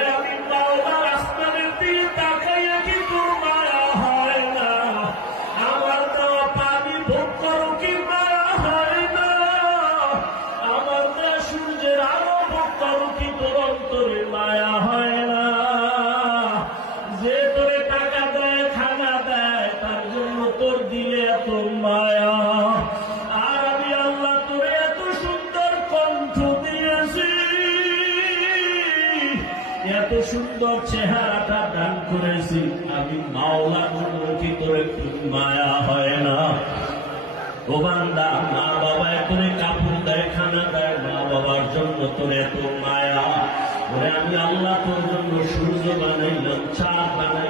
ওরে আমি মাওলার আসমানের দিকে তাকাইয়া কি তোর মায়া হয় না? আমার দেওয়া পানি ভোগ করো কি মায়া হয় না? আমার দেওয়া সূর্যের আলো ভোগ করো কি তোর অন্তরে মায়া হয় না? যে তোরে টাকা দেয়, খানা দেয়, তার জন্য তোর দিলে এত মায়া। আর আমি আল্লাহ তোরে এত সুন্দর কণ্ঠ দিয়েছি, এত সুন্দর চেহারাটা দান করেছি, আমি মাওলার জন্য কি তোর একটু মায়া হয় না? ও বান্দা, মা বাবা তোরে কাপড় দেয়, খানা দেয়, মা বাবার জন্য তোর এত মায়া। ওরে আমি আল্লাহ তোর জন্য সূর্য বানাইলাম, চাঁদ বানাইলাম,